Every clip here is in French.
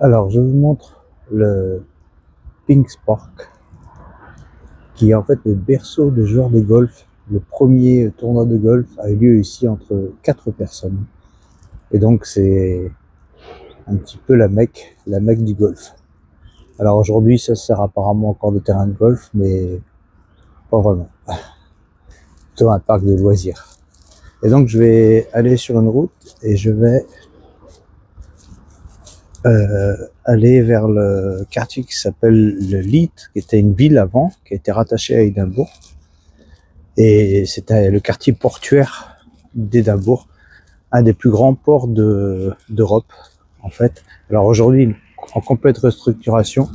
Alors, je vous montre le Pings Park, qui est en fait le berceau de joueurs de golf. Le premier tournoi de golf a eu lieu ici entre 4 personnes. Et donc, c'est un petit peu la Mecque du golf. Alors aujourd'hui, ça sert apparemment encore de terrain de golf, mais pas vraiment. Plutôt un parc de loisirs. Et donc, je vais aller sur une route et je vais aller vers le quartier qui s'appelle le Leith, qui était une ville avant, qui a été rattachée à Édimbourg. Et c'était le quartier portuaire d'Édimbourg, un des plus grands ports d'Europe, en fait. Alors aujourd'hui, en complète restructuration.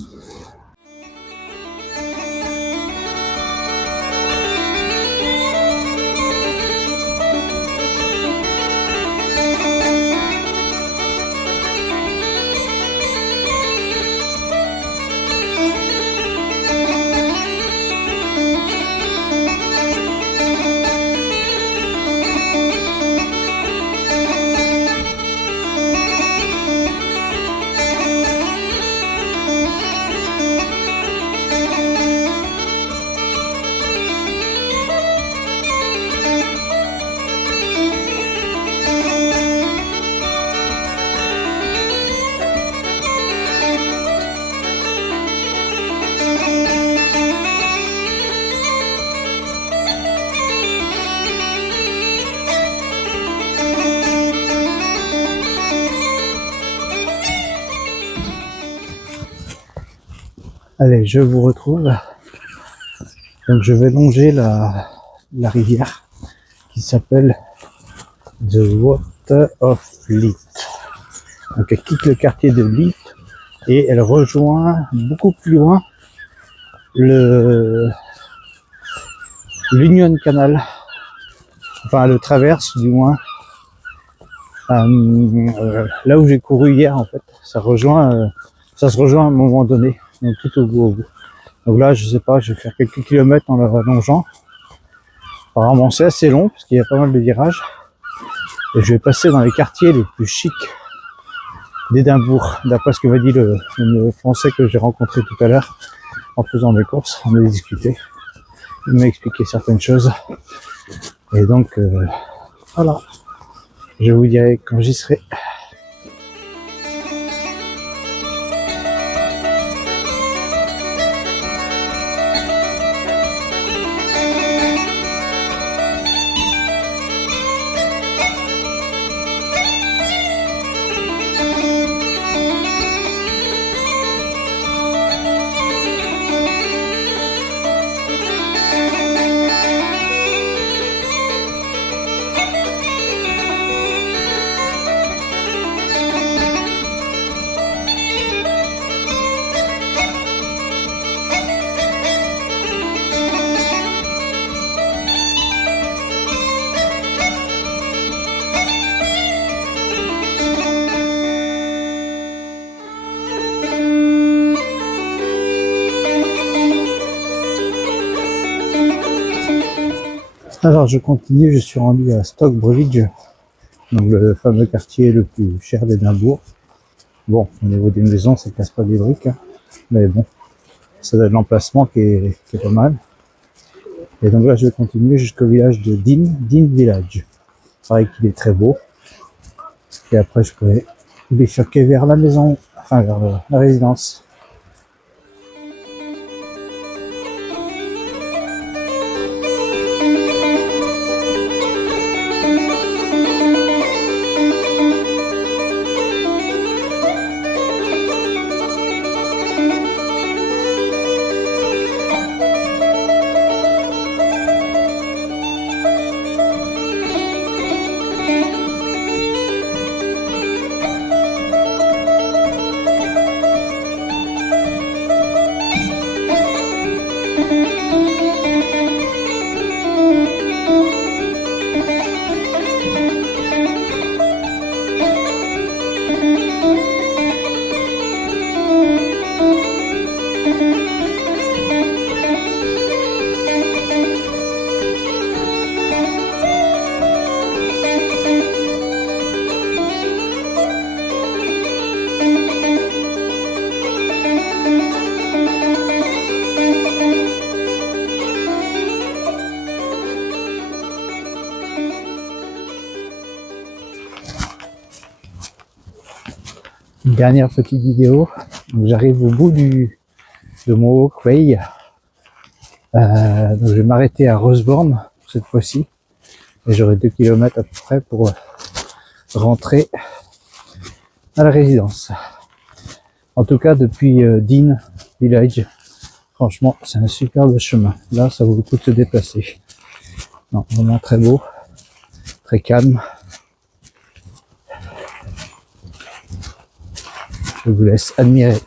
Allez, je vous retrouve. Donc je vais longer la rivière qui s'appelle The Water of Leith. Donc elle quitte le quartier de Leith et elle rejoint beaucoup plus loin l'Union Canal. Enfin, elle le traverse du moins. Là où j'ai couru hier, en fait, ça se rejoint à un moment donné, donc tout au bout. Donc là, je sais pas, je vais faire quelques kilomètres en la longeant. Apparemment, c'est assez long parce qu'il y a pas mal de virages. Et je vais passer dans les quartiers les plus chics d'Édimbourg, d'après ce que m'a dit le Français que j'ai rencontré tout à l'heure en faisant mes courses. On a discuté, il m'a expliqué certaines choses. Et donc, voilà, je vous dirai quand j'y serai. Alors je continue, je suis rendu à Stockbridge, donc le fameux quartier le plus cher d'Édimbourg. Bon, au niveau des maisons, ça casse pas des briques, hein, mais bon, ça donne l'emplacement qui est pas mal. Et donc là, je vais continuer jusqu'au village de Dean Village. C'est vrai qu'il est très beau. Et après, je pourrais bifurquer vers la maison, enfin vers la résidence. Une dernière petite vidéo. Donc, j'arrive au bout de mon walkway. Donc je vais m'arrêter à Roseborn cette fois-ci. Et j'aurai 2 km à peu près pour rentrer à la résidence. En tout cas, depuis Dean Village, franchement, c'est un superbe chemin. Là, ça vaut le coup de se déplacer. Non, vraiment très beau, très calme. Je vous laisse admirer.